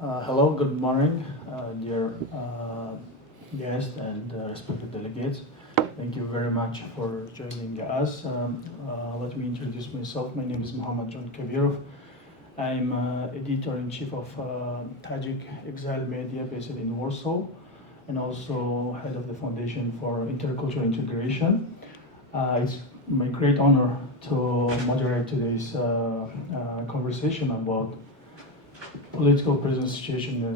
Hello, good morning, dear guests and respected delegates. Thank you very much for joining us. Let me introduce myself. My name is Muhammad John Kabirov. I'm editor-in-chief of Tajik Exile Media based in Warsaw, and also head of the Foundation for Intercultural Integration. It's my great honor to moderate today's conversation about political prison situation in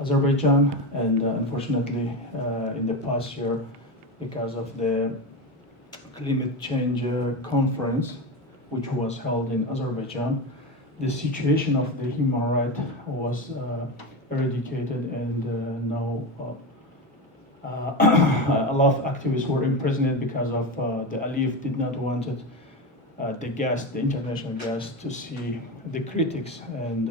Azerbaijan, and unfortunately in the past year, because of the climate change conference which was held in Azerbaijan, the situation of the human rights was eradicated, and now a lot of activists were imprisoned because of the Aliyev did not want it, the international guests, to see the critics. And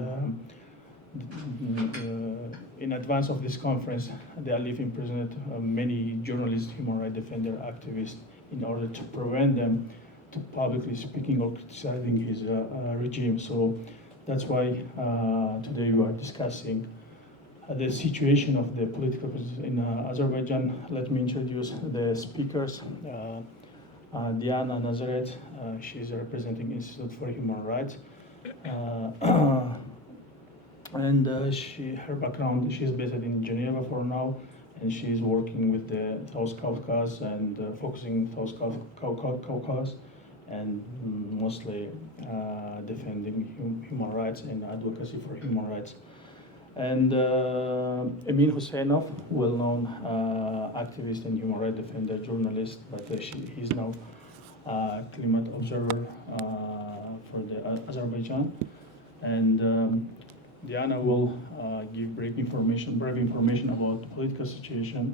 in advance of this conference, the Aliyev imprisoned many journalists, human rights defender, activists, in order to prevent them to publicly speaking or criticizing his regime. So that's why today we are discussing the situation of the political prisoners in Azerbaijan. Let me introduce the speakers. Diana Nazaret, she's representing Institute for Human Rights. And her background, she's based in Geneva for now, and she's working with the South Caucasus and focusing South Caucasus, and mostly defending human rights and advocacy for human rights. And Emin Husseinov, well-known activist and human rights defender, journalist, but he's now climate observer for the Azerbaijan. And Diana will give brief information about the political situation,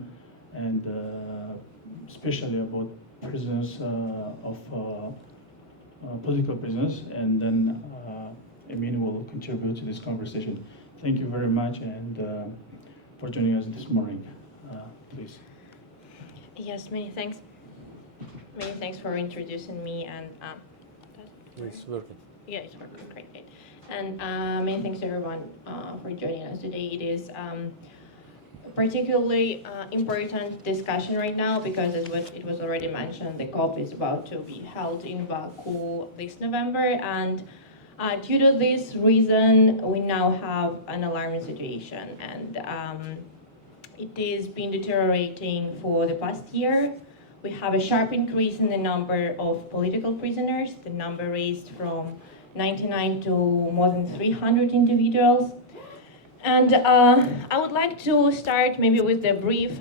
and especially about prisoners of political prisoners. And then Emin will contribute to this conversation. Thank you very much, and for joining us this morning. Please. Yes, many thanks. Many thanks for introducing me, and It's working. yeah, it's working great. And many thanks to everyone for joining us today. It is particularly important discussion right now because, as what it was already mentioned, the COP is about to be held in Baku this November, and due to this reason, we now have an alarming situation, and it is been deteriorating for the past year. We have a sharp increase in the number of political prisoners. The number raised from 99 to more than 300 individuals. And I would like to start maybe with a brief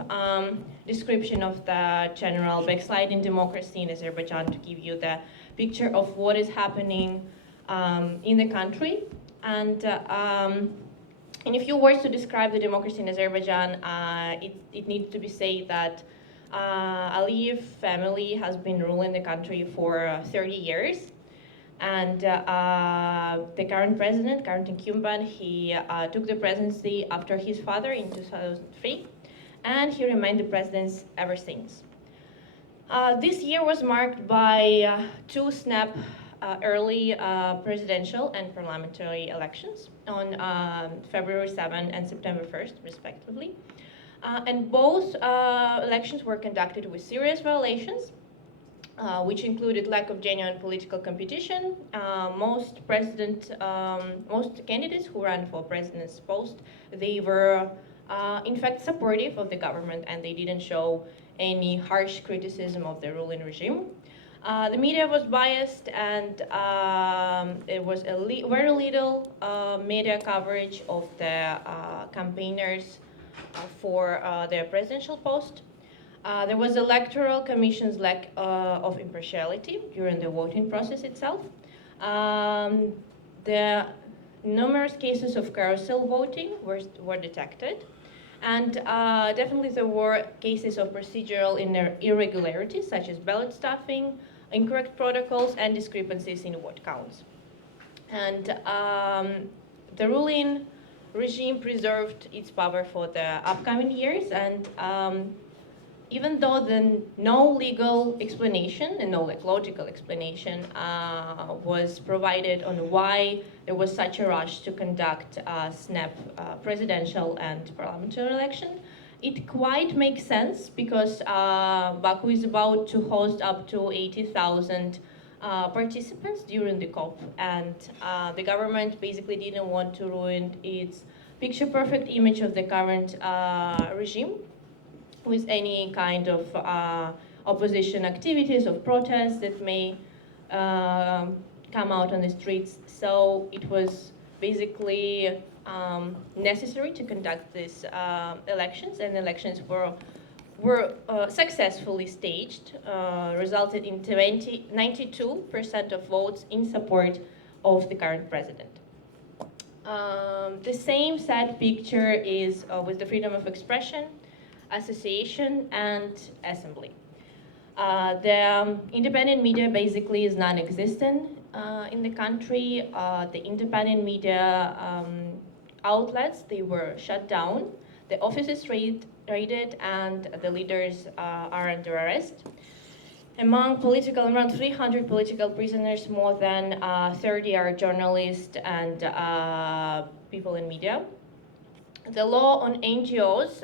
description of the general backslide in democracy in Azerbaijan to give you the picture of what is happening in the country. And in a few words to describe the democracy in Azerbaijan, it needs to be said that Aliyev family has been ruling the country for 30 years. And the current president, current incumbent, he took the presidency after his father in 2003, and he remained the president ever since. This year was marked by two snap early presidential and parliamentary elections on February 7 and September 1st, respectively. And both elections were conducted with serious violations, which included lack of genuine political competition. Most candidates who ran for president's post, they were in fact supportive of the government, and they didn't show any harsh criticism of the ruling regime. The media was biased, and there was very little media coverage of the campaigners for their presidential post. There was electoral commission's lack of impartiality during the voting process itself. The numerous cases of carousel voting were detected, and definitely there were cases of procedural irregularities such as ballot stuffing, incorrect protocols, and discrepancies in vote counts. And the ruling regime preserved its power for the upcoming years, and even though no legal explanation and no logical explanation was provided on why there was such a rush to conduct snap presidential and parliamentary election, it quite makes sense because Baku is about to host up to 80,000 participants during the COP, and the government basically didn't want to ruin its picture-perfect image of the current regime with any kind of opposition activities or protests that may come out on the streets. So it was basically necessary to conduct these elections, and elections were successfully staged, resulted in 92% of votes in support of the current president. The same sad picture is with the freedom of expression, association, and assembly. The independent media basically is non-existent in the country. The independent media outlets, they were shut down. The offices raided, and the leaders are under arrest. Among around 300 political prisoners, more than 30 are journalists and people in media. The law on NGOs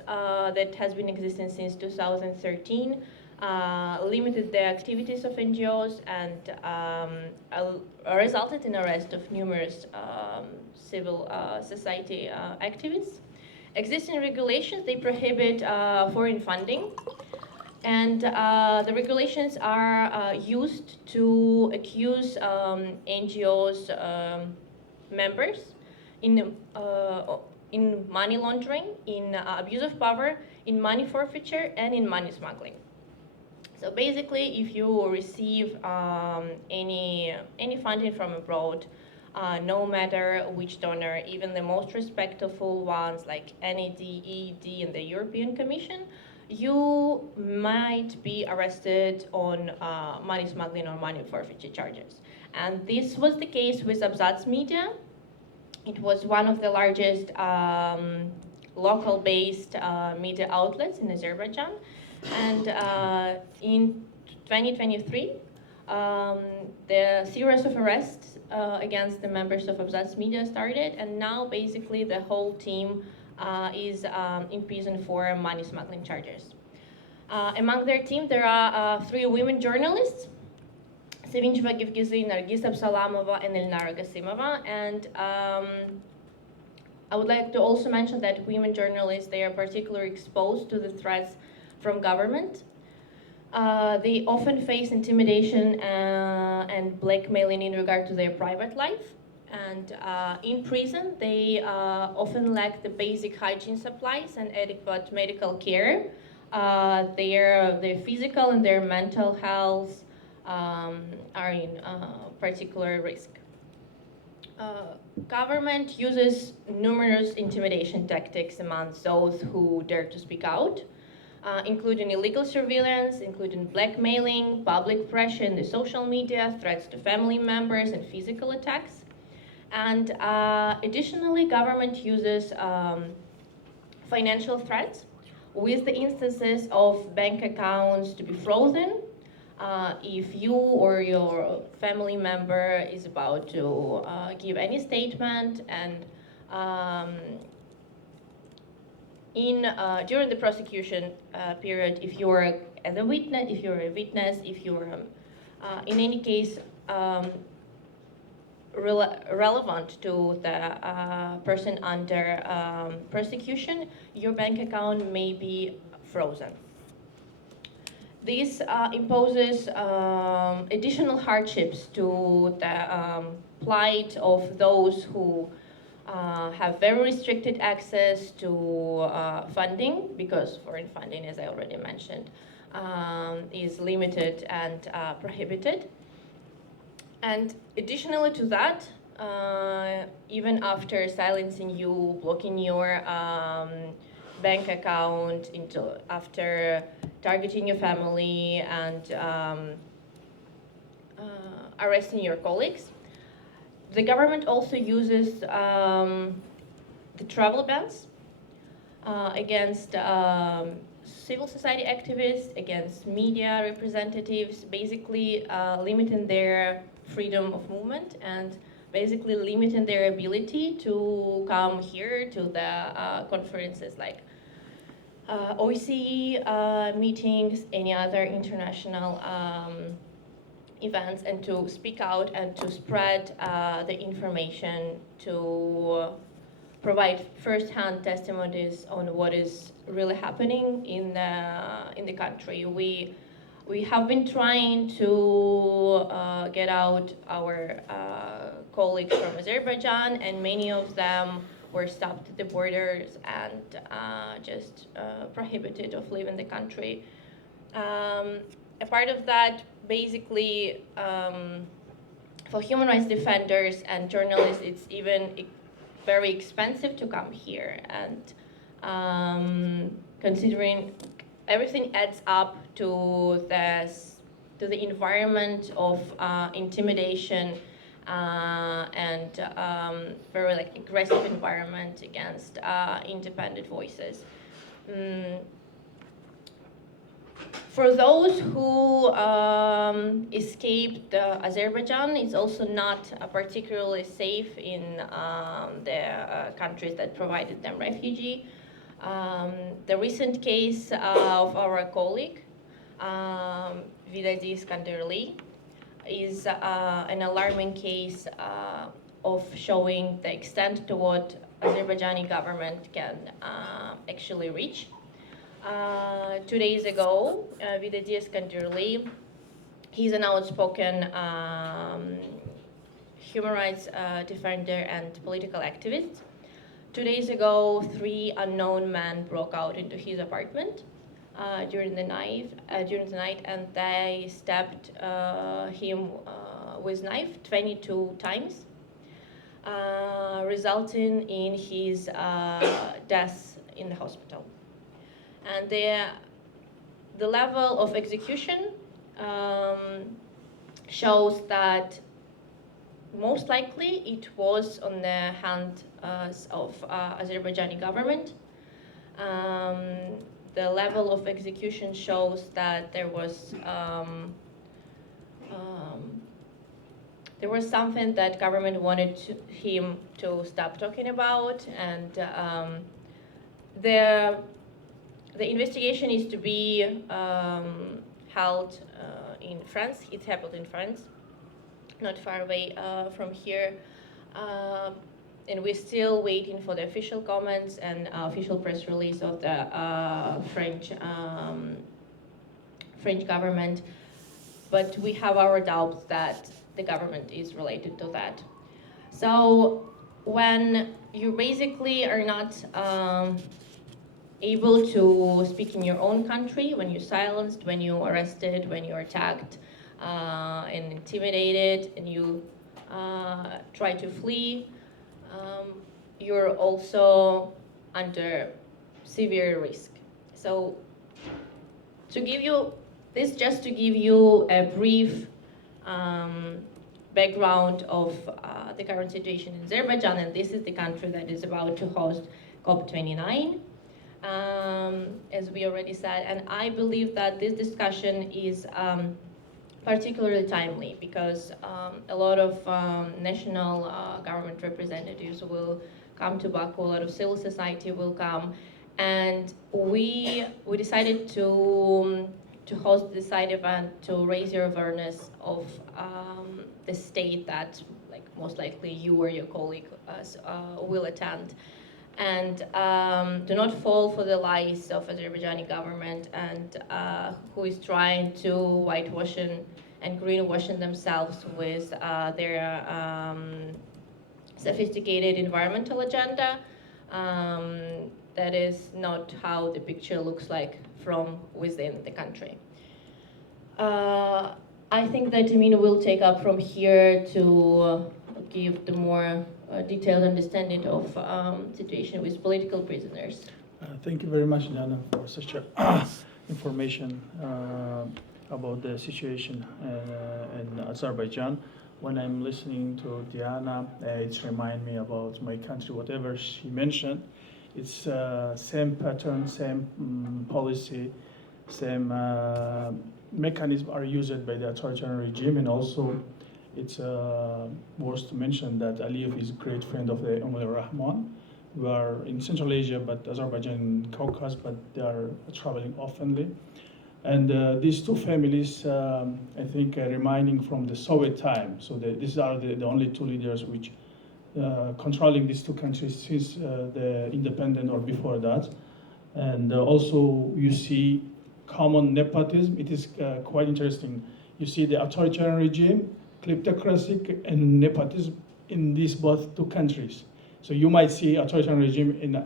that has been existing since 2013 limited the activities of NGOs and resulted in arrest of numerous civil society activists. Existing regulations, they prohibit foreign funding, and the regulations are used to accuse NGOs members in money laundering, in abuse of power, in money forfeiture, and in money smuggling. So basically, if you receive any funding from abroad, no matter which donor, even the most respectful ones like NAD, EED, and the European Commission, you might be arrested on money smuggling or money forfeiture charges. And this was the case with Abzats Media. It was one of the largest local-based media outlets in Azerbaijan. And in 2023, the series of arrests against the members of Abzats Media started, and now basically the whole team is in prison for money smuggling charges. Among their team, there are 3 women journalists, Sevinch Bagivgizi, Nargis Absalamova, and Elnara Gasimova. And I would like to also mention that women journalists, they are particularly exposed to the threats from government. They often face intimidation and blackmailing in regard to their private life. And in prison, they often lack the basic hygiene supplies and adequate medical care. Their physical and their mental health are in particular risk. Government uses numerous intimidation tactics among those who dare to speak out, including illegal surveillance, including blackmailing, public pressure in the social media, threats to family members, and physical attacks. And additionally, government uses financial threats with the instances of bank accounts to be frozen if you or your family member is about to give any statement, and during the prosecution period, if you're a witness, if you're in any case relevant to the person under persecution, your bank account may be frozen. This imposes additional hardships to the plight of those who have very restricted access to funding, because foreign funding, as I already mentioned, is limited and prohibited. And additionally to that, even after silencing you, blocking your bank account, after targeting your family and arresting your colleagues, the government also uses the travel bans against civil society activists, against media representatives, basically limiting their freedom of movement and basically limiting their ability to come here to the conferences like OECE meetings, any other international events, and to speak out and to spread the information, to provide first-hand testimonies on what is really happening in the country. We have been trying to get out our colleagues from Azerbaijan, and many of them were stopped at the borders and just prohibited of leaving the country. A part of that, basically, for human rights defenders and journalists, it's even very expensive to come here, and considering everything adds up to the environment of intimidation and very like aggressive environment against independent voices. For those who escaped Azerbaijan, it's also not particularly safe in the countries that provided them refugee. The recent case of our colleague, Vidadi Iskanderli, is an alarming case of showing the extent to what Azerbaijani government can actually reach. 2 days ago, Vidadi Iskanderli, he's an outspoken human rights defender and political activist. 2 days ago, 3 unknown men broke out into his apartment during the night, and they stabbed him with knife 22 times, resulting in his death in the hospital. And the level of execution shows that most likely it was on the hand of Azerbaijani government. The level of execution shows that there was something that government wanted him to stop talking about, and the investigation is to be held in France. It happened in France, not far away from here. And we're still waiting for the official comments and official press release of the French government. But we have our doubts that the government is related to that. So when you basically are not able to speak in your own country, when you're silenced, when you're arrested, when you're attacked and intimidated, and you try to flee, you're also under severe risk. So to give you this, just to give you a brief background of the current situation in Azerbaijan, and this is the country that is about to host COP29, as we already said. And I believe that this discussion is particularly timely because a lot of national government representatives will come to Baku, a lot of civil society will come, and we decided to host this side event to raise your awareness of the state that, like, most likely you or your colleague will attend, and do not fall for the lies of Azerbaijani government and who is trying to whitewash and greenwashing themselves with their sophisticated environmental agenda. That is not how the picture looks like from within the country. I think that Amina will take up from here to give the more detailed understanding of situation with political prisoners. Thank you very much, Diana, for such information about the situation in Azerbaijan. When I'm listening to Diana, it reminds me about my country, whatever she mentioned. It's same pattern, same policy, same mechanism are used by the authoritarian regime, and also it's worth to mention that Aliyev is a great friend of the Rahman, who are in Central Asia, but Azerbaijan and Caucasus, but they are traveling oftenly. And these two families, I think, are remaining from the Soviet time. So these are the only two leaders which controlling these two countries since the independent or before that. And also you see common nepotism. It is quite interesting. You see the authoritarian regime, kleptocracy, and nepotism in these both two countries. So you might see authoritarian regime in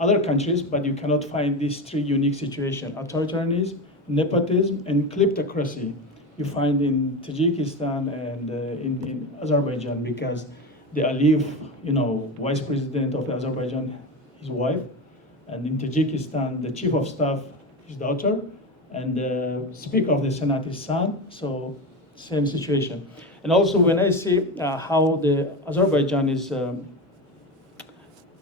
other countries, but you cannot find these three unique situations: authoritarianism, nepotism, and kleptocracy. You find in Tajikistan and in Azerbaijan, because the Aliyev, vice president of Azerbaijan, his wife, and in Tajikistan, the chief of staff, his daughter, and the speaker of the Senate, his son. So same situation. And also when I see how the Azerbaijan is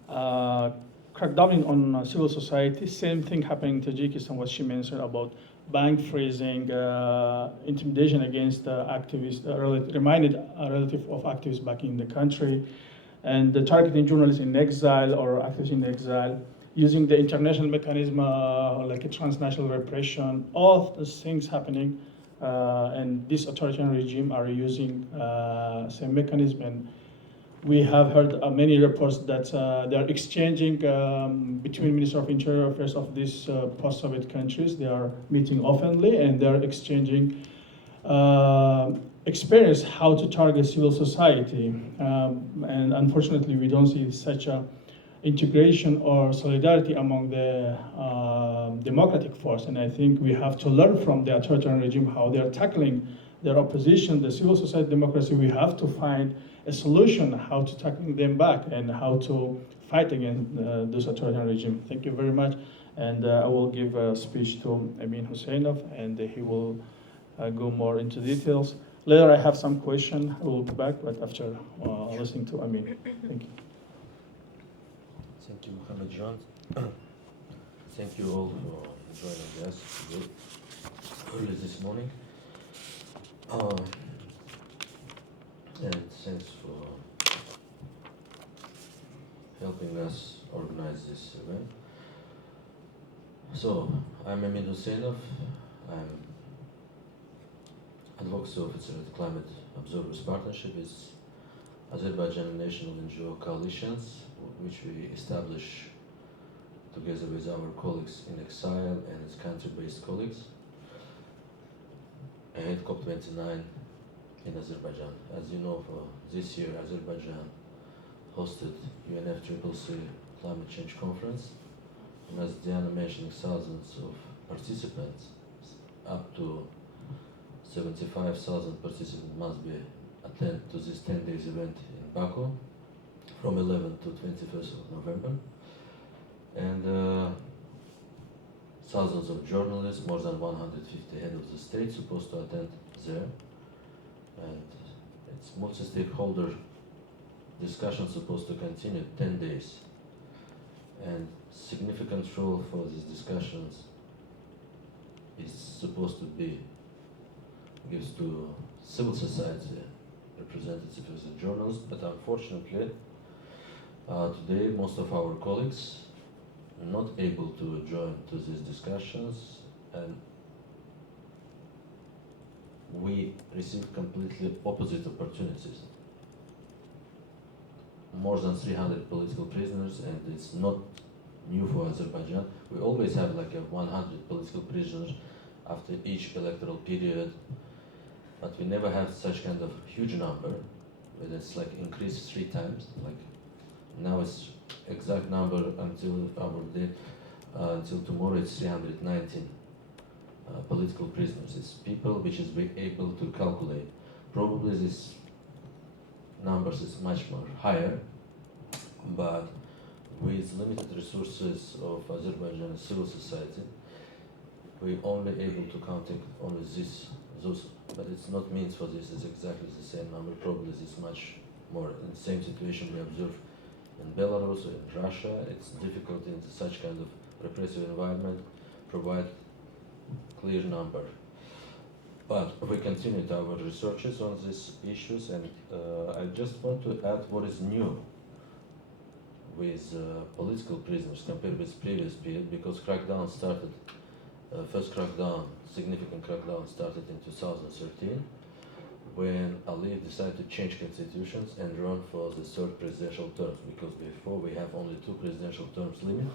crackdown on civil society, same thing happening in Tajikistan, what she mentioned about bank freezing, intimidation against activists, reminded a relative of activists back in the country, and the targeting journalists in exile or activists in exile, using the international mechanism like a transnational repression, all those things happening, and this authoritarian regime are using same mechanism. And we have heard many reports that they are exchanging between Minister of Interior Affairs of these post-Soviet countries. They are meeting oftenly, and they are exchanging experience how to target civil society. And unfortunately, we don't see such a integration or solidarity among the democratic force. And I think we have to learn from the authoritarian regime how they are tackling their opposition, the civil society democracy. We have to find a solution how to tackle them back and how to fight against this authoritarian regime. Thank you very much. And I will give a speech to Amin Husseinov, and he will go more into details. Later I have some question. I will be back, but after listening to Amin. Thank you. Thank you, Mohammed John. Thank you all for joining us today, early this morning. And thanks for helping us organize this event. So, I'm Amin Husseinov. I'm advocacy officer at Climate Observers Partnership. It's Azerbaijan National NGO Coalitions, which we establish together with our colleagues in exile and its country-based colleagues. And COP29 in Azerbaijan. As you know, for this year, Azerbaijan hosted UNFCCC Climate Change Conference. And as Diana mentioned, thousands of participants, up to 75,000 participants must be attend to this 10 days event in Baku from 11th to 21st of November. And thousands of journalists, more than 150 heads of the state supposed to attend there. And it's multi-stakeholder discussion supposed to continue 10 days. And significant role for these discussions is supposed to be gives to civil society representatives and journalists, but unfortunately today most of our colleagues are not able to join to these discussions, and we receive completely opposite opportunities. More than 300 political prisoners, and it's not new for Azerbaijan. We always have like 100 political prisoners after each electoral period, but we never have such kind of huge number, but it's like increased 3 times. Like now it's exact number until our day, until tomorrow it's 319 political prisoners. It's people which is able to calculate. Probably this numbers is much more higher, but with limited resources of Azerbaijan civil society, we only able to contact only those, but it's not means for this is exactly the same number. Probably it's much more. In the same situation we observe in Belarus or in Russia. It's difficult in such kind of repressive environment provide clear number. But we continued our researches on these issues, and I just want to add what is new with political prisoners compared with previous period, because crackdown started, first crackdown, significant crackdown started in 2013, when Aliyev decided to change constitutions and run for the third presidential term, because before we have only 2 presidential terms limit.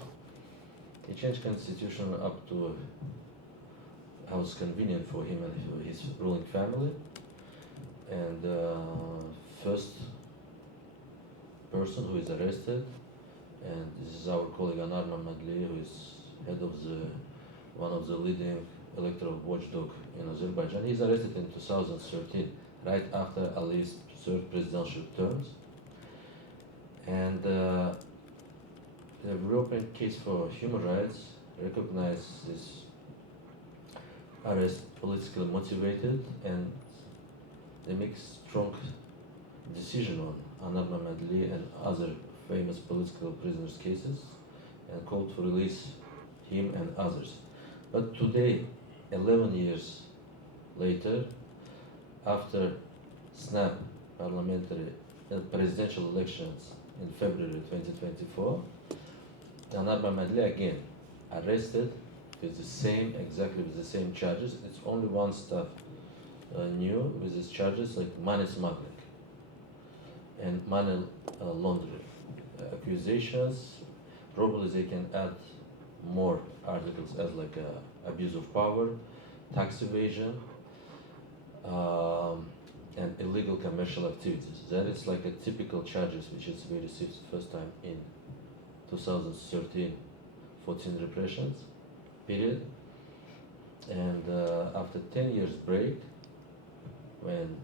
He changed constitution up to how it's convenient for him and his ruling family. And first person who is arrested, and this is our colleague Anar Mammadli, who is head of one of the leading electoral watchdog in Azerbaijan. He's arrested in 2013, right after Aliyev's third presidential terms. And the European case for human rights recognizes this arrest politically motivated, and they make strong decision on Anar Mammadli and other famous political prisoners cases, and called for release him and others. But today, 11 years later, after snap parliamentary presidential elections in February 2024, Anar Mammadli again arrested with the same, exactly with the same charges. It's only one stuff new with these charges, like money smuggling and money laundering accusations. Probably they can add more articles as like abuse of power, tax evasion, and illegal commercial activities. That is like a typical charges which is we received first time in 2013-14 repressions period. And after 10 years break, when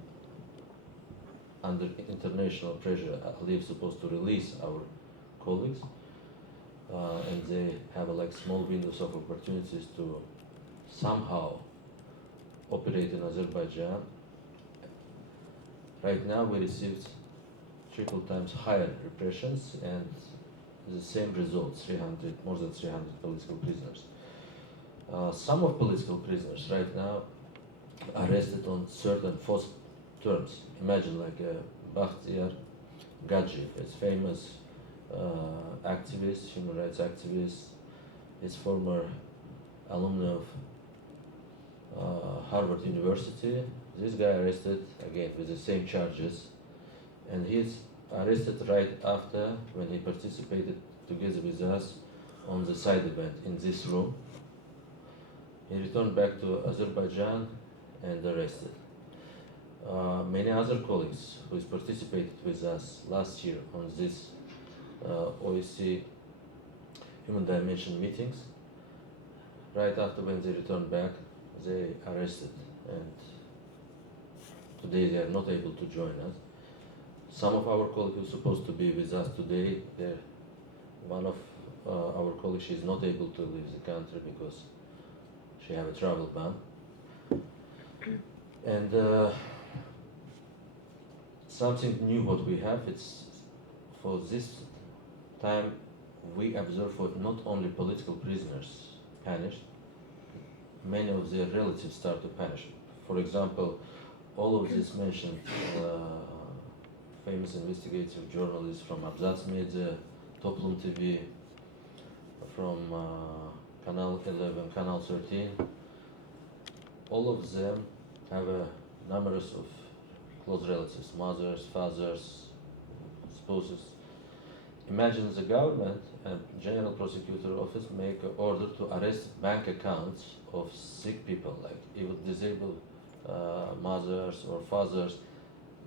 under international pressure, Aliyev is supposed to release our colleagues, and they have like small windows of opportunities to somehow operate in Azerbaijan. Right now we received triple times higher repressions and the same results, more than 300 political prisoners. Some of political prisoners right now arrested on third and fourth terms. Imagine like Bakhtiyar Gadji, is famous activist, human rights activist, is former alumni of Harvard University. This guy arrested again with the same charges, and he's arrested right after when he participated together with us on the side event in this room. He returned back to Azerbaijan and arrested. Many other colleagues who participated with us last year on this OSCE Human Dimension meetings, right after when they returned back, they arrested, and today they are not able to join us. Some of our colleagues who are supposed to be with us today, one of our colleagues is not able to leave the country because she have a travel ban. And something new what we have, it's for this time we observe for not only political prisoners punished, many of their relatives start to punish. For example, all of this mentioned famous investigative journalists from Abzats Media, Toplum TV, from Canal 11, Canal 13, all of them have a numerous of close relatives, mothers, fathers, spouses. Imagine the government and General Prosecutor Office make an order to arrest bank accounts of sick people, like even disabled mothers or fathers.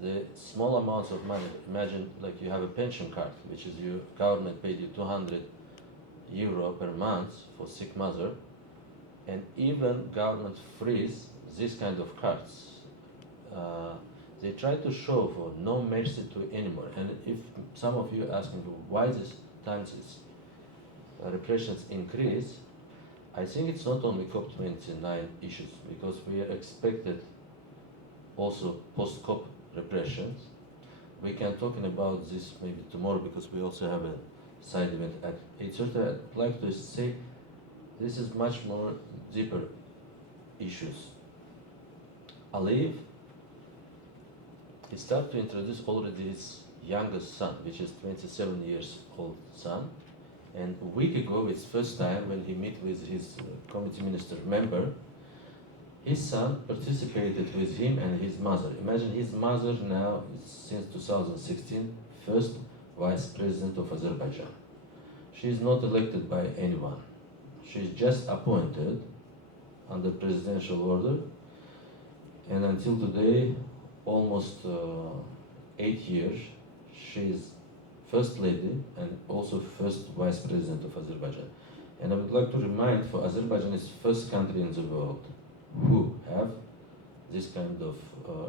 The small amounts of money, imagine like you have a pension card, which is your government paid you 200 euro per month for sick mother, and even government freeze this kind of cards. They try to show for no mercy to anymore. And if some of you asking why this times repressions increase, I think it's not only COP29 issues, because we are expected also post-COP repressions. we can talking about this maybe tomorrow because we also have a side event at 8:30. I'd like to say this is much more deeper issues. Aliyev, he started to introduce already his youngest son, which is 27 years old son. And a week ago, it's first time when he met with his committee minister member, his son participated with him and his mother. Imagine his mother now is since 2016 first vice president of Azerbaijan. She is not elected by anyone. She is just appointed under presidential order, and until today, almost 8 years, she is first lady and also first vice president of Azerbaijan. And I would like to remind, for Azerbaijan is first country in the world who have this kind of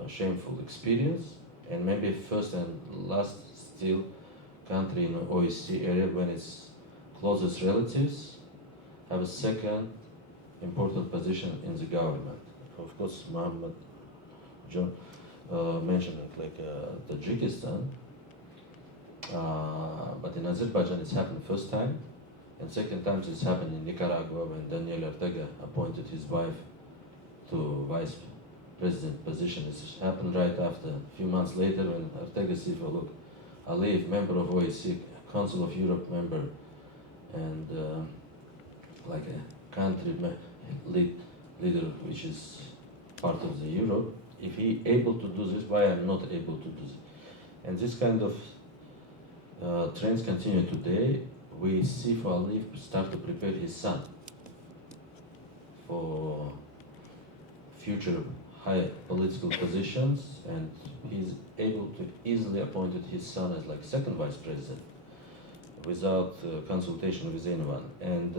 shameful experience, and maybe first and last still country in the OSCE area when its closest relatives have a second important position in the government. Of course, Mohammed John mentioned it like Tajikistan, but in Azerbaijan it's happened first time, and second time it's happened in Nicaragua when Daniel Ortega appointed his wife to vice president position. This happened right after, a few months later, when Ortega said, "Oh, look, Aliyev, member of OSCE, Council of Europe member, and like a country leader which is part of the Europe, if he able to do this, why I'm not able to do this?" And this kind of trends continue today. We see for Aliyev start to prepare his son for future high political positions, and he's able to easily appointed his son as like second vice president without consultation with anyone. And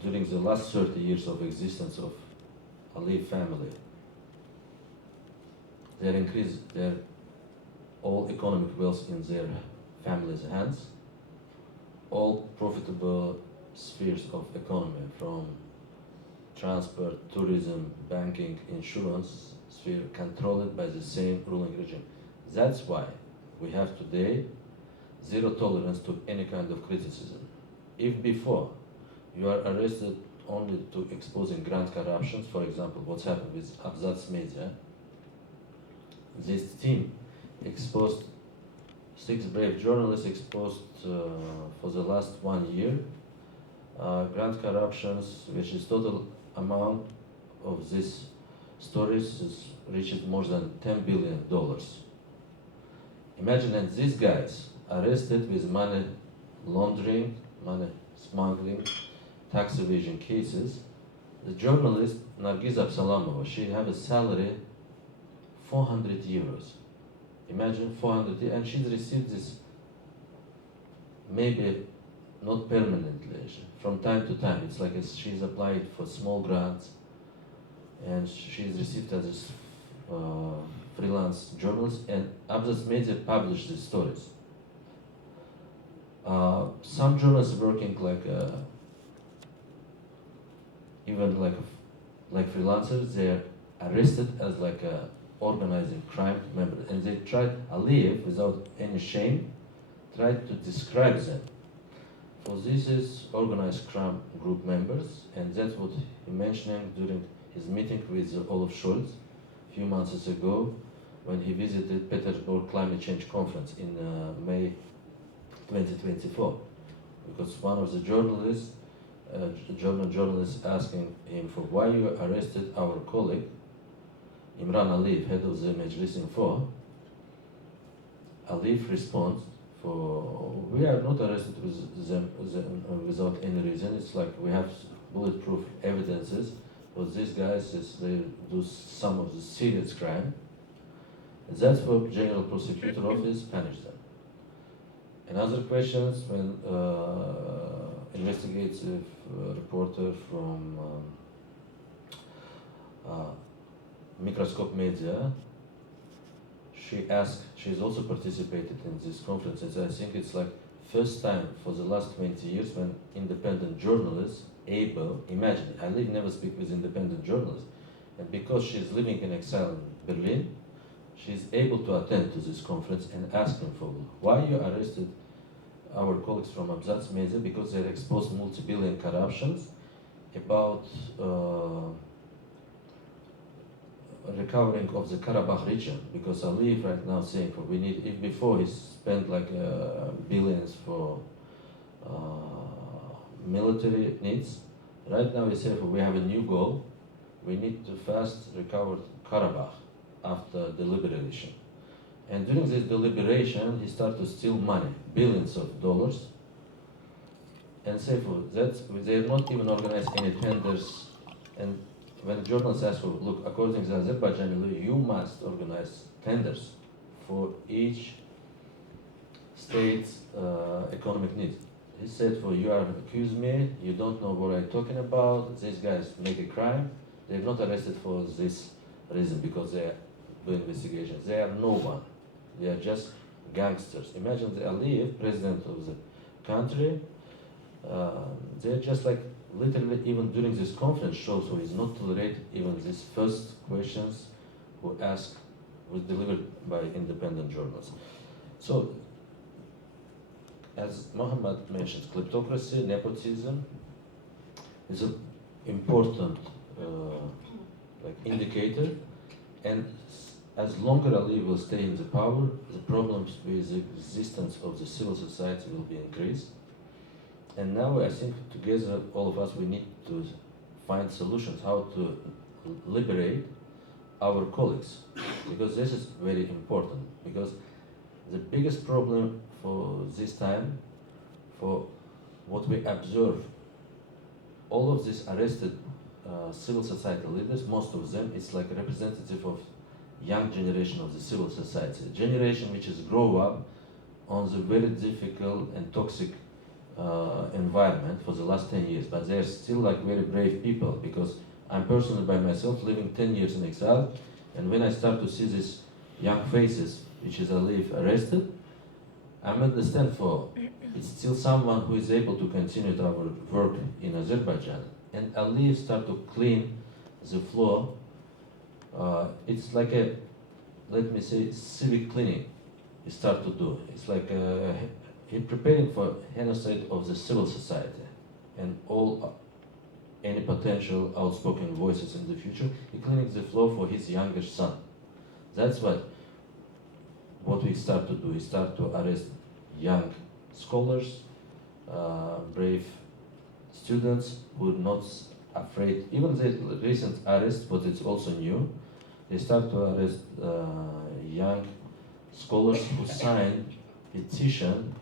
during the last 30 years of existence of Aliyev family, they increased their all economic wealth in their family's hands, all profitable spheres of economy, from transport, tourism, banking, insurance sphere, controlled by the same ruling regime. That's why we have today zero tolerance to any kind of criticism. If before you are arrested only to exposing grand corruptions, for example, what's happened with Abzats Media, this team exposed 6 brave journalists, exposed for the last 1 year grand corruptions, which is total amount of these stories is reached more than $10 billion. Imagine that these guys arrested with money laundering, money smuggling, tax evasion cases. The journalist Nargiz Absalamova, she have a salary 400 euros. Imagine 400, and she's received this maybe not permanently, from time to time. It's like she's applied for small grants, and she's received as a freelance journalist, and Abzas Media published these stories. Some journalists working like even like freelancers, they're arrested as like a organizing crime member, and they tried, Aliyev, without any shame, tried to describe them. So this is organized crime group members, and that's what he mentioned during his meeting with Olaf Scholz a few months ago when he visited Petersburg Climate Change Conference in May 2024. Because one of the journalists, German journalists, asking him for why you arrested our colleague Imran Aliyev, head of the Mejlis Info. Aliyev responds, we are not arrested with them without any reason. It's like we have bulletproof evidences, but these guys, they do some of the serious crime. And that's what General Prosecutor Office punished them. And other questions, when investigative reporter from Microscope Media, she asked, she's also participated in this conference, and I think it's like first time for the last 20 years when independent journalists able, imagine, Aliyev never speak with independent journalists, and because she's living in exile in Berlin, she's able to attend to this conference and ask them for why you arrested our colleagues from Abzats Media because they exposed multi-billion corruptions about recovering of the Karabakh region, because Aliyev right now saying for we need, if before he spent like billions for military needs, right now he said we have a new goal, we need to fast recover Karabakh after deliberation. And during this deliberation he started to steal money, billions of dollars, and say for that they're not even organized any tenders. And when journalists ask for, look, according to the Azerbaijani law, you must organize tenders for each state's economic needs. He said, for you are accused me, you don't know what I'm talking about, these guys make a crime, they're not arrested for this reason because they are doing investigations. They are no one, they are just gangsters. Imagine the Aliyev, president of the country, they're just like literally even during this conference show, so he's not tolerate even these first questions who ask, was delivered by independent journalists. So, as Mohammed mentioned, kleptocracy, nepotism is an important like indicator, and as longer Aliyev will stay in the power, the problems with the existence of the civil society will be increased. And now I think together, all of us, we need to find solutions how to liberate our colleagues, because this is very important, because the biggest problem for this time, for what we observe, all of these arrested civil society leaders, most of them, it's like a representative of young generation of the civil society, a generation which has grown up on the very difficult and toxic environment for the last 10 years, but they're still like very brave people, because I'm personally by myself living 10 years in exile, and when I start to see these young faces, which is Aliyev arrested, I understand for it's still someone who is able to continue our work in Azerbaijan, and Aliyev start to clean the floor. It's like a, let me say, civic cleaning he start to do. It's like he's preparing for genocide of the civil society and all any potential outspoken voices in the future. He's cleaning the floor for his younger son. That's what we start to do. We start to arrest young scholars, brave students who are not afraid. Even the recent arrest, but it's also new. They start to arrest young scholars who signed petition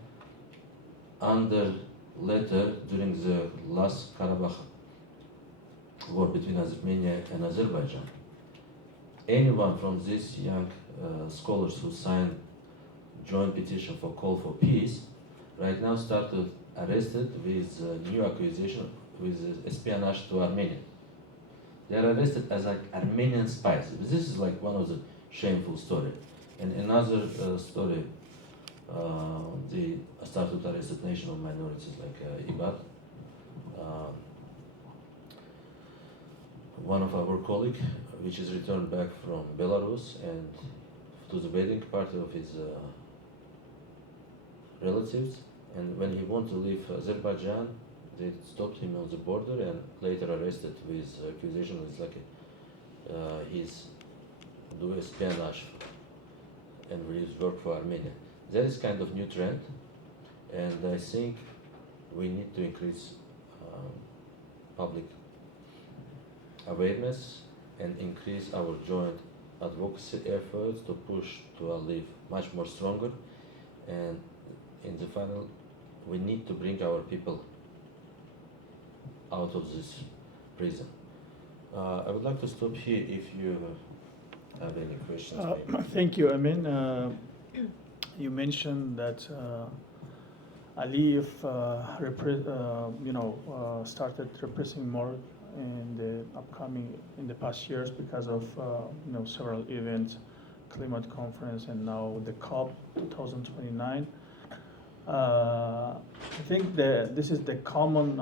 under letter during the last Karabakh war between Armenia and Azerbaijan. Anyone from these young scholars who signed joint petition for call for peace, right now started arrested with new accusation with espionage to Armenia. They are arrested as like Armenian spies. This is like one of the shameful story. And another story, they started arrested national minorities like Ibat. One of our colleagues, which is returned back from Belarus and to the wedding party of his relatives, and when he wanted to leave Azerbaijan, they stopped him on the border and later arrested with accusation of like he's doing espionage and will work for Armenia. That is kind of new trend, and I think we need to increase public awareness and increase our joint advocacy efforts to push to Aliyev much more stronger. And in the final, we need to bring our people out of this prison. I would like to stop here if you have any questions. Thank you, Amin. You mentioned that Aliyev, started repressing more in the past years because of several events, climate conference, and now the COP 2029. I think this is the common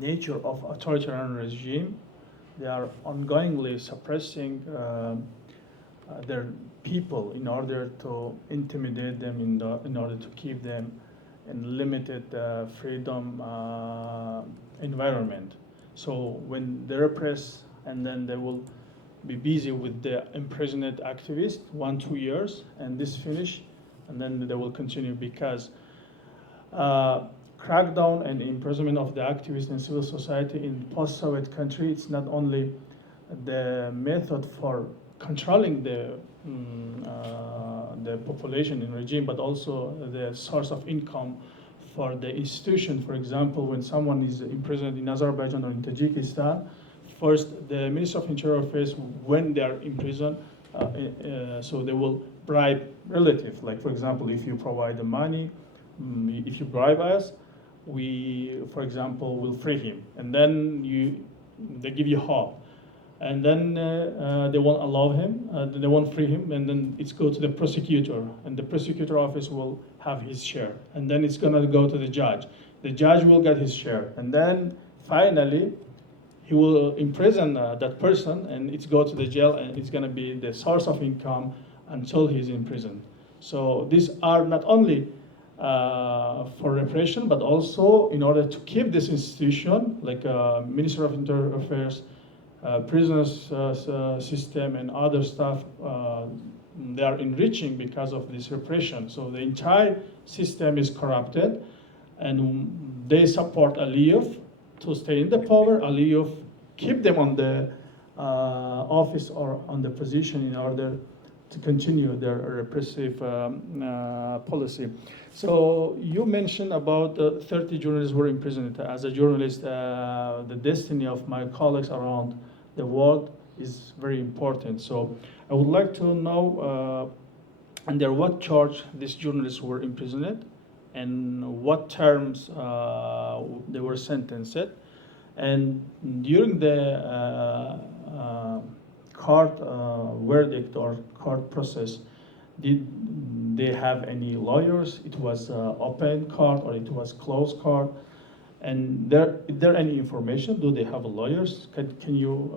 nature of authoritarian regime. They are ongoingly suppressing their people in order to intimidate them, in order to keep them in limited freedom environment. So when they repress, and then they will be busy with the imprisoned activists 1-2 years, and this finish, and then they will continue, because crackdown and imprisonment of the activists and civil society in post-Soviet country, it's not only the method for controlling the population in regime, but also the source of income for the institution. For example, when someone is imprisoned in Azerbaijan or in Tajikistan, first the Minister of Interior Affairs, when they are in prison, so they will bribe relatives. Like, for example, if you provide the money, if you bribe us, we, for example, will free him, and then they give you hope, and then they won't allow him, they won't free him, and then it's go to the prosecutor, and the prosecutor office will have his share, and then it's gonna go to the judge. The judge will get his share, and then finally he will imprison that person, and it's go to the jail, and it's gonna be the source of income until he's in prison. So these are not only for repression, but also in order to keep this institution, like Minister of Interior Affairs, prisoners system, and other stuff, they are enriching because of this repression. So the entire system is corrupted, and they support Aliyev to stay in the power. Aliyev keep them on the office or on the position in order to continue their repressive policy. So you mentioned about 30 journalists were imprisoned. As a journalist, the destiny of my colleagues around the world is very important. So I would like to know under what charge these journalists were imprisoned, and what terms they were sentenced. And during the court verdict or court process, did they have any lawyers? It was open court or it was closed court? And is there any information? Do they have lawyers? Can you,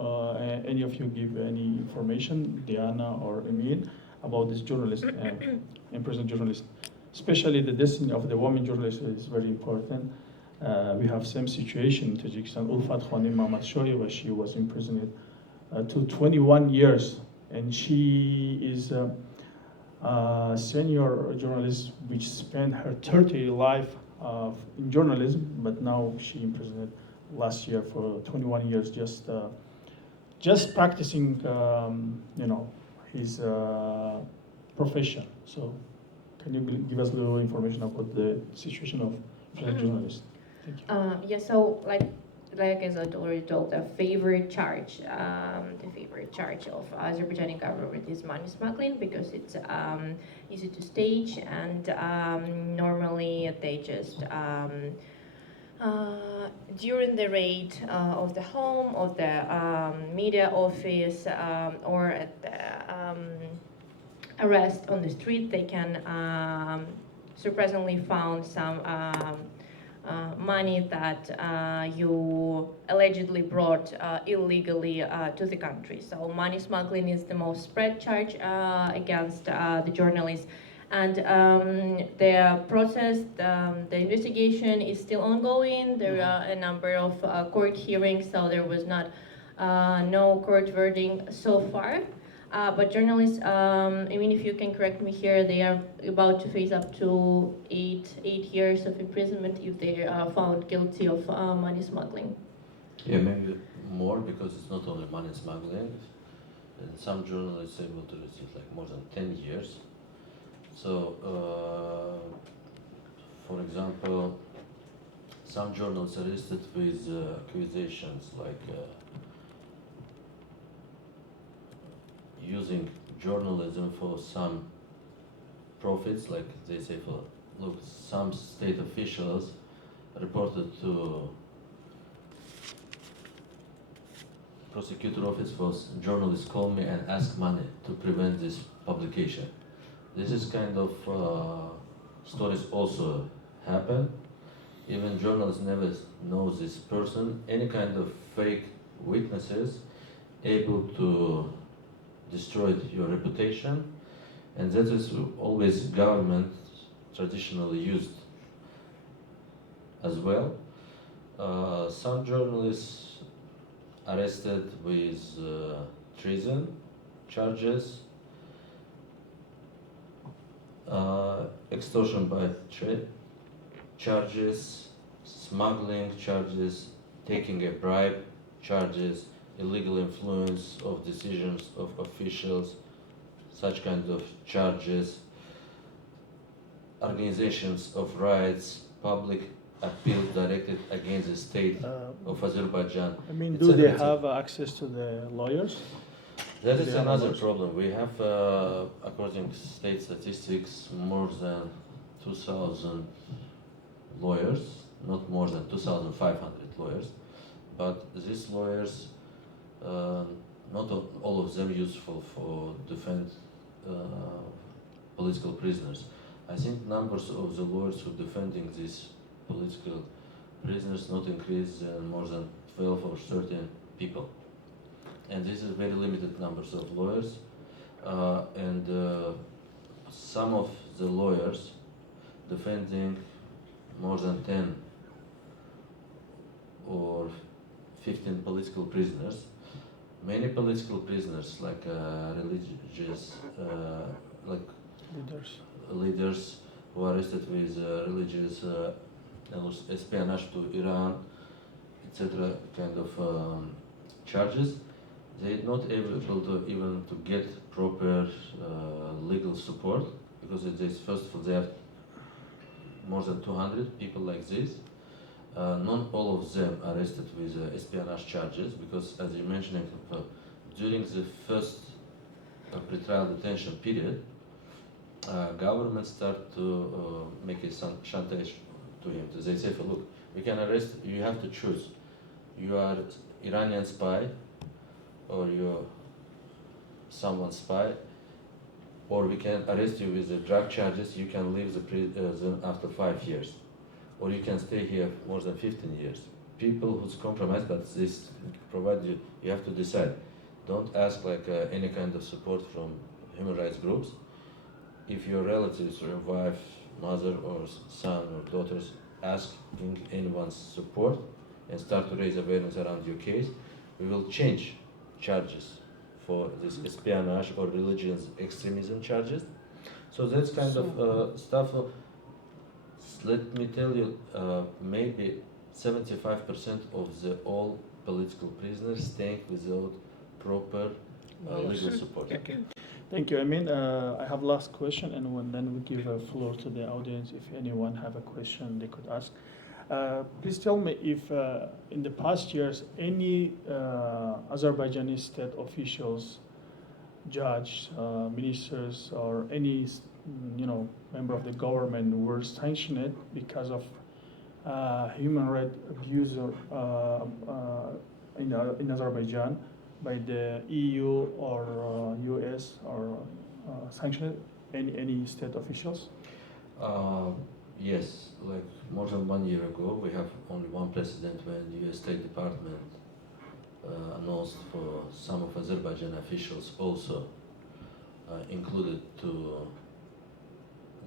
any of you give any information, Diana or Emin, about this journalist, imprisoned journalist? Especially the destiny of the woman journalist is very important. We have same situation in Tajikistan. Ulfat Khani Mahamadshayeva, she was imprisoned to 21 years, and she is a senior journalist which spent her 30 life in journalism, but now she imprisoned last year for 21 years, just practicing, you know, his profession. So, can you give us a little information about the situation of journalists? Thank you. Yeah, so like as I already told, the favorite charge of Azerbaijani government is money smuggling, because it's easy to stage, and normally they just during the raid of the home, of the media office, or at the arrest on the street, they can surprisingly found some money that you allegedly brought illegally to the country. So money smuggling is the most spread charge against the journalists. And the process, the investigation is still ongoing. There are a number of court hearings, so there was not no court verdict so far. But journalists, I mean, if you can correct me here, they are about to face up to eight years of imprisonment if they are found guilty of money smuggling. Yeah, maybe more, because it's not only money smuggling. And some journalists are able to receive like more than 10 years. So, for example, some journalists arrested with accusations like using journalism for some profits, like they say, for look, some state officials reported to prosecutor office for journalists call me and ask money to prevent this publication. This is kind of stories also happen. Even journalists never know this person. Any kind of fake witnesses able to destroyed your reputation, and that is always government traditionally used as well. Some journalists arrested with treason charges, extortion by trade charges, smuggling charges, taking a bribe charges, illegal influence of decisions of officials, such kind of charges, organizations of rights, public appeal directed against the state of Azerbaijan. I mean, Etc., do they etc. have access to the lawyers? That is They have another lawyers? problem. We have, according to state statistics, more than 2,000 lawyers, not more than 2,500 lawyers, but these lawyers, not all of them useful for defend political prisoners. I think numbers of the lawyers who defending these political prisoners not increase more than 12 or 13 people. And this is very limited numbers of lawyers, and some of the lawyers defending more than 10 or 15 political prisoners. Many political prisoners, like religious, like Leaders. leaders who are arrested with religious espionage to Iran, etc. kind of charges. They're not able to even to get proper legal support, because first of all they have more than 200 people like this. Not all of them arrested with espionage charges, because as you mentioned, during the first pre-trial detention period, government start to make a chantage to him. They say, look, we can arrest, you have to choose. You are Iranian spy, or you're someone's spy, or we can arrest you with the drug charges, you can leave the prison after 5 years, or you can stay here more than 15 years. People who's compromised, but this provide you, you have to decide. Don't ask like any kind of support from human rights groups. If your relatives, your wife, mother or son or daughters asking anyone's support and start to raise awareness around your case, we will change charges for this espionage or religious extremism charges. So that's kind of stuff. Let me tell you, maybe 75% of the all political prisoners staying without proper legal support. Okay. Thank you. I mean, I have last question, and then we give a floor to the audience. If anyone have a question, they could ask. Please tell me if in the past years any Azerbaijani state officials, judge, ministers, or any member of the government were sanctioned because of human rights abuse in Azerbaijan by the EU or US, or sanctioned any state officials? Yes, like more than 1 year ago, we have only one precedent when the US State Department announced for some of Azerbaijan officials also included to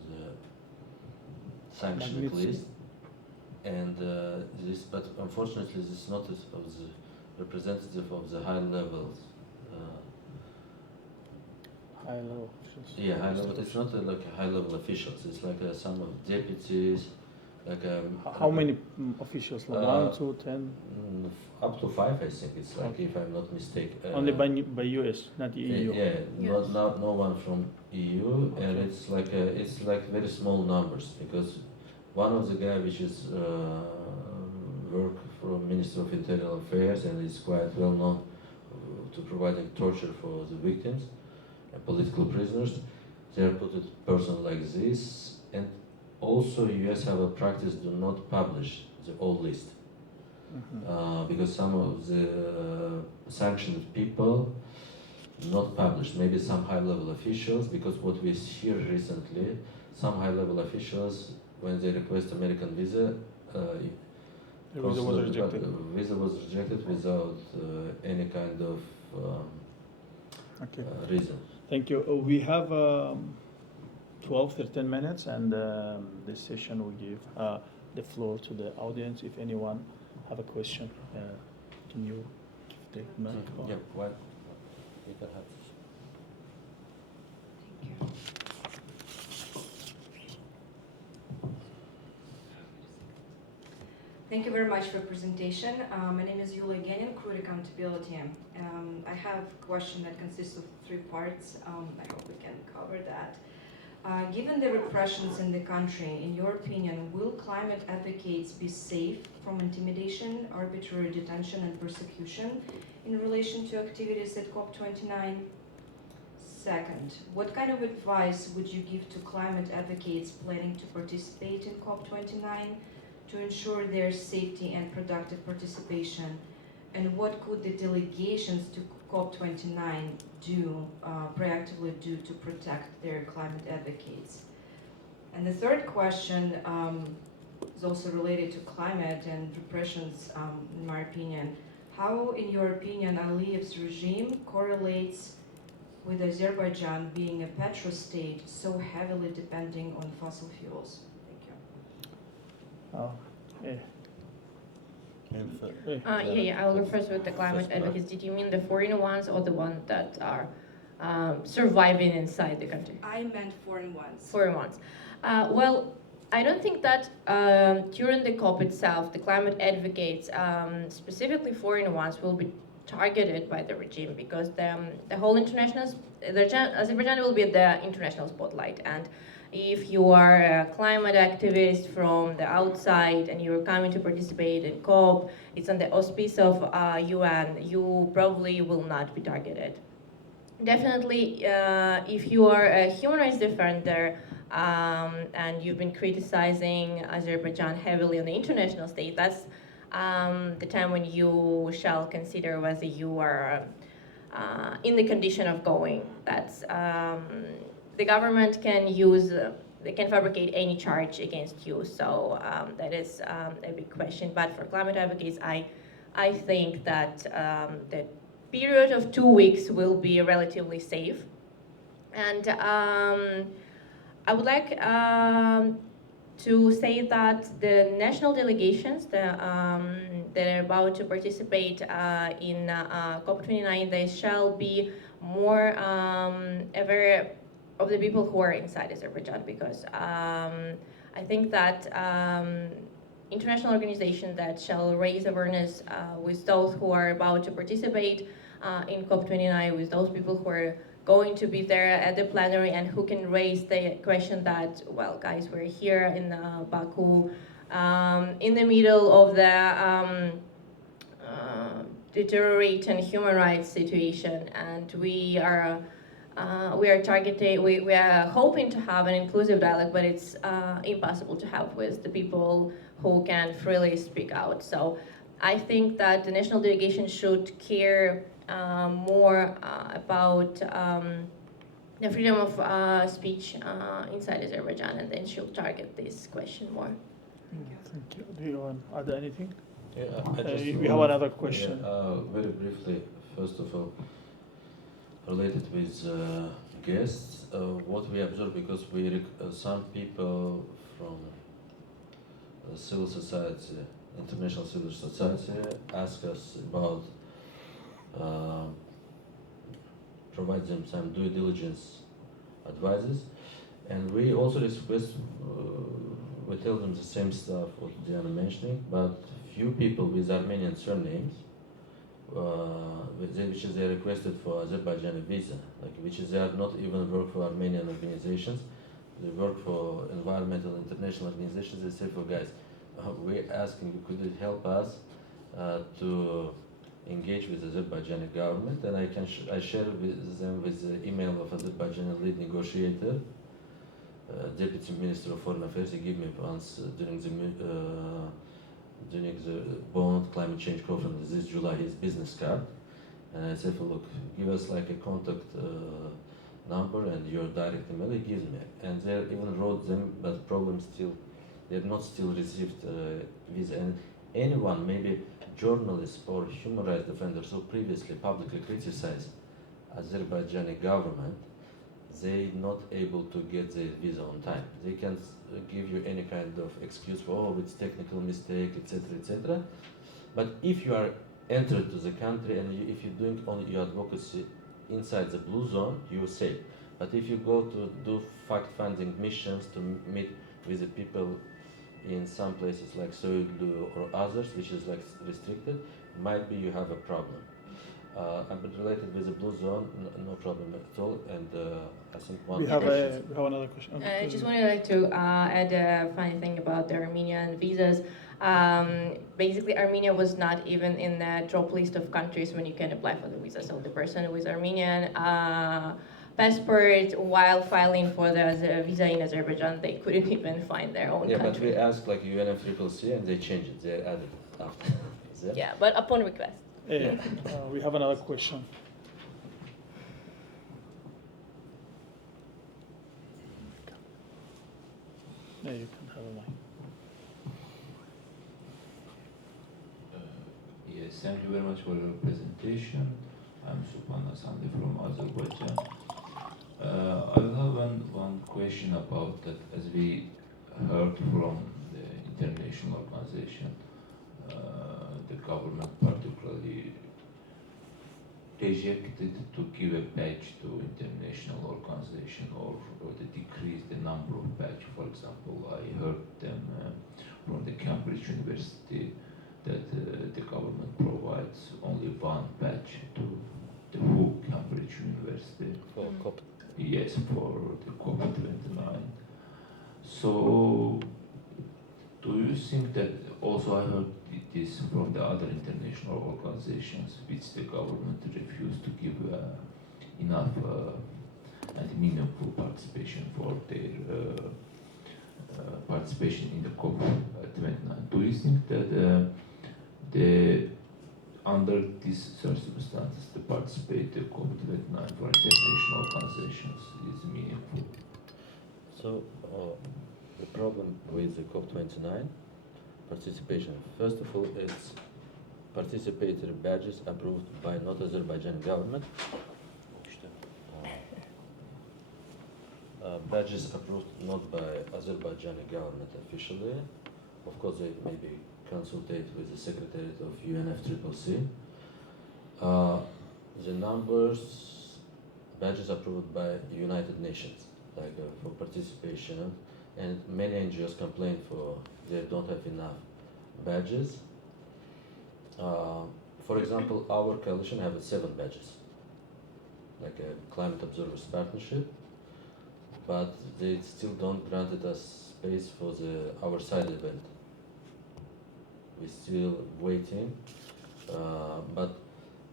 the sanctioned list. And but unfortunately, this is not of the representative of the high levels. High level officials. Yeah, high level. It's not like high level officials. It's like some of deputies, like. How many officials? Like 1, 2, 10? Up to 5, I think. It's like, if I'm not mistaken. Only by US, not the EU. Yeah, Yes. no one from EU, and it's like very small numbers, because one of the guy which is work for Minister of Internal Affairs and is quite well known to providing torture for the victims and political prisoners. They are put a person like this, and also US have a practice do not publish the whole list. Because some of the sanctioned people not published, maybe some high-level officials, because what we hear recently, some high-level officials, when they request American visa, The visa was rejected. Visa was rejected without any kind of Okay. reason. Thank you. We have 12, 13 minutes, and this session will give the floor to the audience. If anyone have a question, can you take the mic? or- Yeah, why? You can have. Thank you very much for the presentation. My name is Yulia Genin, Crude Accountability. I have a question that consists of 3 parts. I hope we can cover that. Given the repressions in the country, in your opinion, will climate advocates be safe from intimidation, arbitrary detention, and persecution in relation to activities at COP29? Second, what kind of advice would you give to climate advocates planning to participate in COP29 to ensure their safety and productive participation? And what could the delegations to COP29 proactively do to protect their climate advocates? And the third question is also related to climate and repressions, in my opinion. How, in your opinion, Aliyev's regime correlates with Azerbaijan being a petrostate so heavily depending on fossil fuels? Thank you. Oh, yeah. I will go first with the climate advocates. Did you mean the foreign ones or the ones that are surviving inside the country? I meant foreign ones. Foreign ones. Well, I don't think that during the COP itself, the climate advocates, specifically foreign ones, will be targeted by the regime, because the whole Azerbaijan will be the international spotlight. And if you are a climate activist from the outside and you're coming to participate in COP, it's on the auspice of UN, you probably will not be targeted. Definitely, if you are a human rights defender and you've been criticizing Azerbaijan heavily on the international stage, that's the time when you shall consider whether you are in the condition of going. That's the government can use, they can fabricate any charge against you. So that is a big question. But for climate advocates, I think that the period of 2 weeks will be relatively safe. And I would like to say that the national delegations that are about to participate in COP29, they shall be more aware of the people who are inside Azerbaijan, because I think that international organizations that shall raise awareness with those who are about to participate in COP29, with those people who are going to be there at the plenary and who can raise the question that, well, guys, we're here in Baku in the middle of the deteriorating human rights situation, and we are targeting, we are hoping to have an inclusive dialogue, but it's impossible to have with the people who can freely speak out. So I think that the national delegation should care more about the freedom of speech inside Azerbaijan, and then she'll target this question more. Thank you. Do you want to add anything? Yeah, We have another question. Yeah, very briefly, first of all, related with guests, what we observe, because some people from civil society, international civil society, ask us about provide them some due diligence advices, and we also request, we tell them the same stuff what they are mentioning, but few people with Armenian surnames, which is they requested for Azerbaijani visa, like which is they are not even work for Armenian organizations, they work for environmental international organizations. They say, for guys, we're asking, could you help us to engage with the Azerbaijani government, and I share with them with the email of Azerbaijani lead negotiator, Deputy Minister of Foreign Affairs. He gave me once during the Bond Climate Change Conference this July his business card, and I said, look, give us like a contact number and your direct email. He gives me, and they even wrote them, but problem still, they have not still received visa. And anyone, maybe journalists or human rights defenders who previously publicly criticized Azerbaijani government, they not able to get their visa on time. They can give you any kind of excuse for, oh, it's technical mistake, etc., etc. But if you are entered to the country and if you're doing only your advocacy inside the blue zone, you're safe. But if you go to do fact-finding missions to meet with the people in some places like Soylu or others, which is like restricted, might be you have a problem. But related with the blue zone, no problem at all. And I think We have another question. I just wanted to add a funny thing about the Armenian visas. Basically, Armenia was not even in the drop list of countries when you can apply for the visa. So the person with Armenian passport, while filing for the visa in Azerbaijan, they couldn't even find their own country. But we asked like UNFCCC and they changed it. They added it after. Yeah, but upon request. We have another question. Yeah, you can have a mic. Yes, thank you very much for your presentation. I'm Supana Sandi from Azerbaijan. I have one question about that. As we heard from the international organization, the government particularly rejected to give a badge to international organization or to decrease the number of badge. For example, I heard them from the Cambridge University that the government provides only one badge to the whole Cambridge University. For COP. Yes, for the COP29. So, do you think that also I heard this from the other international organizations which the government refused to give enough and meaningful participation for their participation in the COP29? Do you think that under these circumstances, the participate in COP29 for international organizations is meaningful? So the problem with the COP29 participation, first of all, it's participatory badges approved by not Azerbaijani government. Badges approved not by Azerbaijani government officially. Of course, they may be consulted with the Secretariat of UNFCCC. The numbers, badges approved by United Nations, like for participation, and many NGOs complain for they don't have enough badges. For example, our coalition has 7 badges, like a Climate Observers Partnership, but they still don't granted us space for our side event. We're still waiting, but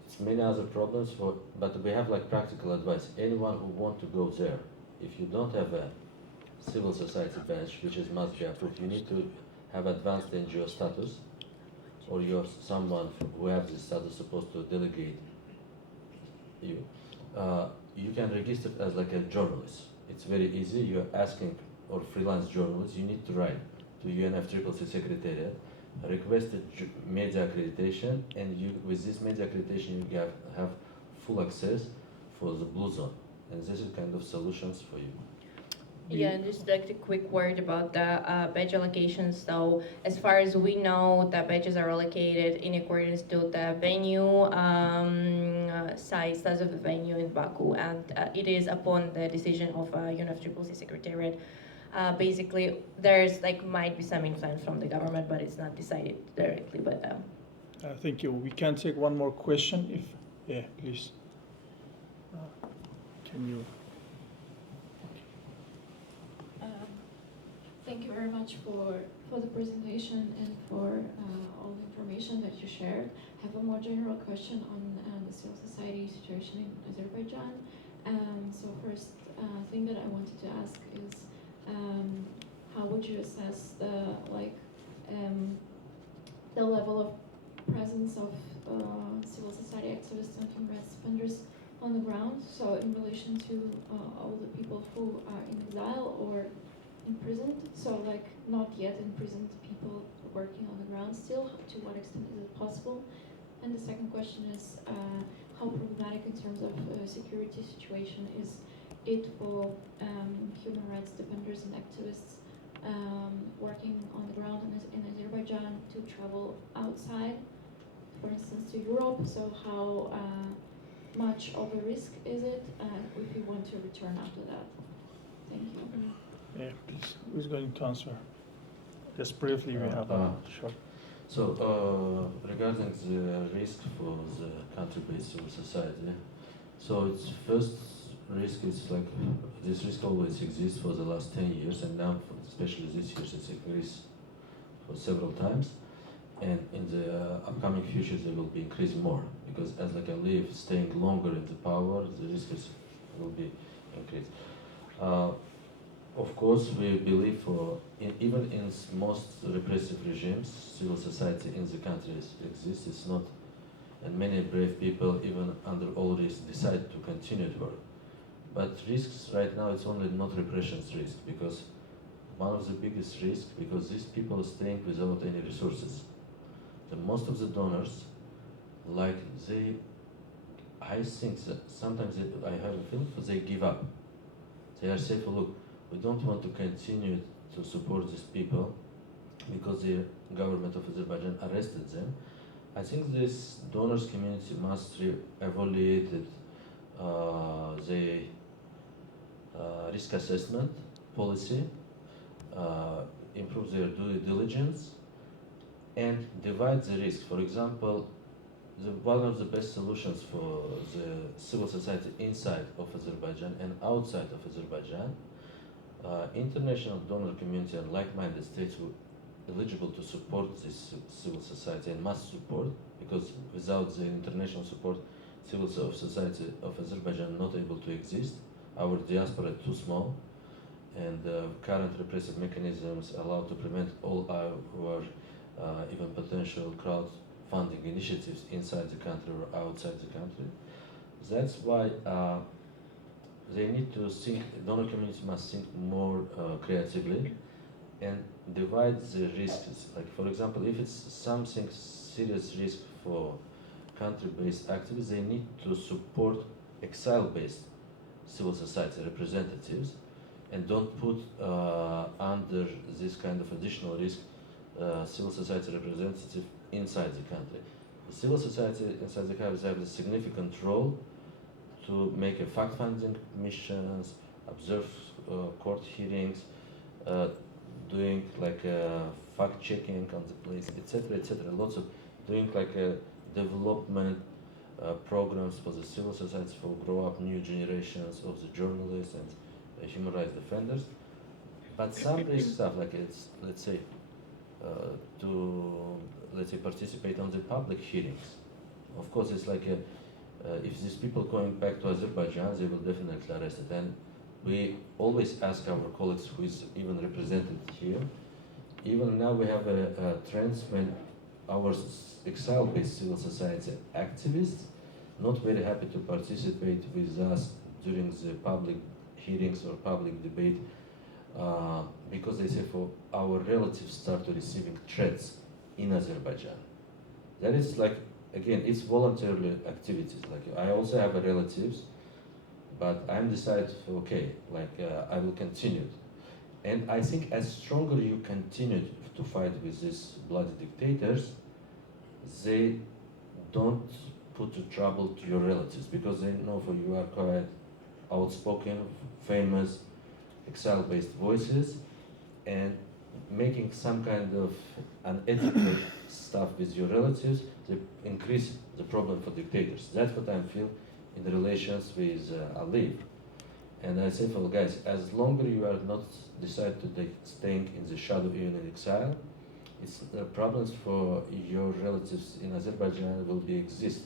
it's many other problems. But we have like practical advice. Anyone who want to go there, if you don't have a civil society badge, which must be approved, you need to have advanced NGO status, or you're someone who has this status supposed to delegate you. You can register as like a journalist. It's very easy. You're asking, or freelance journalist, you need to write to UNFCCC Secretariat, request a media accreditation, and with this media accreditation you have full access for the blue zone, and this is kind of solutions for you. Yeah, and just like a quick word about the badge allocations. So as far as we know, the badges are allocated in accordance to the venue size of the venue in Baku, and it is upon the decision of UNFCCC Secretariat. Basically, there's might be some influence from the government, but it's not decided directly by them. Thank you. We can take one more question, please. Can you? Thank you very much for the presentation and for all the information that you shared. I have a more general question on the civil society situation in Azerbaijan. So first thing that I wanted to ask is, how would you assess the level of presence of civil society activists and human rights defenders on the ground? So in relation to all the people who are in exile or imprisoned, so not yet imprisoned people working on the ground still, to what extent is it possible? And the second question is, how problematic in terms of security situation is it for human rights defenders and activists working on the ground in Azerbaijan to travel outside, for instance, to Europe? So how much of a risk is it if you want to return after that? Thank you. Yeah, please. Who's going to answer? Just briefly, we have a short. So regarding the risk for the country-based civil society, so its first risk is like this risk always exists for the last 10 years, and now, especially this year, it's increased for several times, and in the upcoming future, they will be increasing more because as like a leave staying longer in the power, the risk will be increased. Of course, we believe even in most repressive regimes, civil society in the countries exists. It's not, and many brave people, even under all risks, decide to continue to work. But risks right now, it's only not repression's risk, because one of the biggest risks, because these people are staying without any resources. The most of the donors, like I think that sometimes I have a feeling that they give up. They are saying, look, we don't want to continue to support these people because the government of Azerbaijan arrested them. I think this donors community must evaluate the risk assessment policy, improve their due diligence, and divide the risk. For example, one of the best solutions for the civil society inside of Azerbaijan and outside of Azerbaijan, international donor community and like-minded states were eligible to support this civil society and must support, because without the international support, civil society of Azerbaijan not able to exist. Our diaspora is too small, and current repressive mechanisms allow to prevent all our even potential crowdfunding initiatives inside the country or outside the country. That's why they need to think, donor community must think more creatively and divide the risks. Like, for example, if it's something serious risk for country-based activists, they need to support exile-based civil society representatives and don't put under this kind of additional risk civil society representative inside the country. The civil society inside the country has a significant role to make a fact-finding missions, observe court hearings, doing like fact-checking on the place, etc., etc. Lots of doing like development programs for the civil society for grow up new generations of the journalists and human rights defenders. But some risk stuff, like it's let's say participate on the public hearings. Of course, it's like if these people going back to Azerbaijan, they will definitely arrest it. And we always ask our colleagues who is even represented here. Even now we have a trend when our exile-based civil society activists not very happy to participate with us during the public hearings or public debate because they say for our relatives start to receiving threats in Azerbaijan. That is like, again, it's voluntary activities. Like I also have relatives, but I'm decided, okay, like I will continue. And I think as stronger you continue to fight with these bloody dictators, they don't put to trouble to your relatives because they know for you are quite outspoken, famous, exile-based voices, and making some kind of unethical stuff with your relatives, they increase the problem for dictators. That's what I feel in the relations with Aliyev. And I say for the guys, as longer you are not decide to staying in the shadow, even in exile, it's problems for your relatives in Azerbaijan will be exist.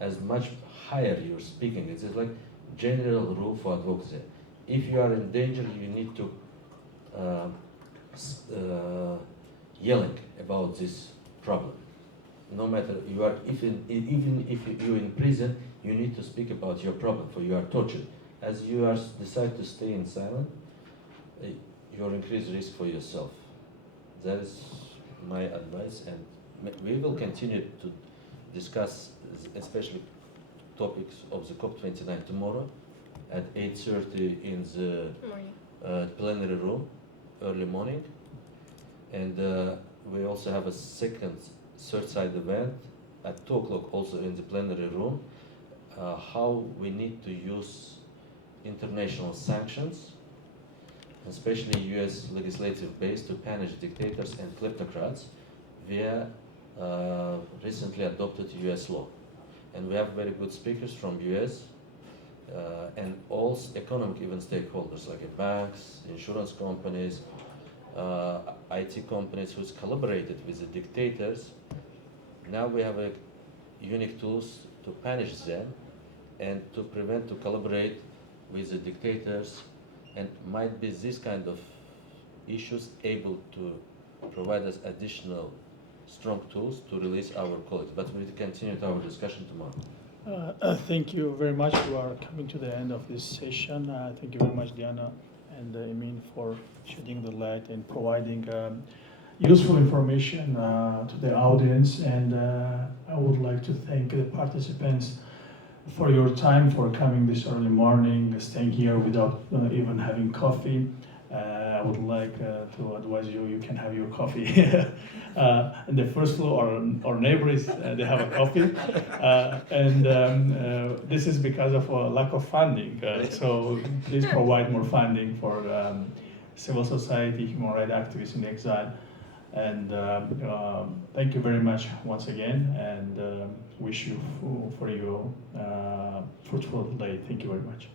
As much higher you're speaking, it's like general rule for advocacy. If you are in danger, you need to yelling about this problem. No matter you are, even if you're in prison, you need to speak about your problem, for you are tortured. As you are decide to stay in silence, you increase risk for yourself. That is my advice, and we will continue to discuss, especially topics of the COP29 tomorrow at 8:30 in the plenary room, early morning. And we also have a second third-side event at 2 o'clock also in the plenary room, how we need to use international sanctions, especially US legislative base, to punish dictators and kleptocrats via recently adopted US law. And we have very good speakers from US and all economic even stakeholders like banks, insurance companies, IT companies who's collaborated with the dictators. Now we have unique tools to punish them and to prevent, to collaborate with the dictators, and might be this kind of issues able to provide us additional strong tools to release our colleagues. But we'll continue our discussion tomorrow. Thank you very much. We are coming to the end of this session. Thank you very much, Diana and Emin, for shedding the light and providing useful information to the audience. And I would like to thank the participants for your time, for coming this early morning, staying here without even having coffee. I would like to advise you, you can have your coffee in the first floor. Our neighbors, they have a coffee. This is because of a lack of funding. So please provide more funding for civil society, human rights activists in exile. And thank you very much once again, and wish you for your fruitful day. Thank you very much.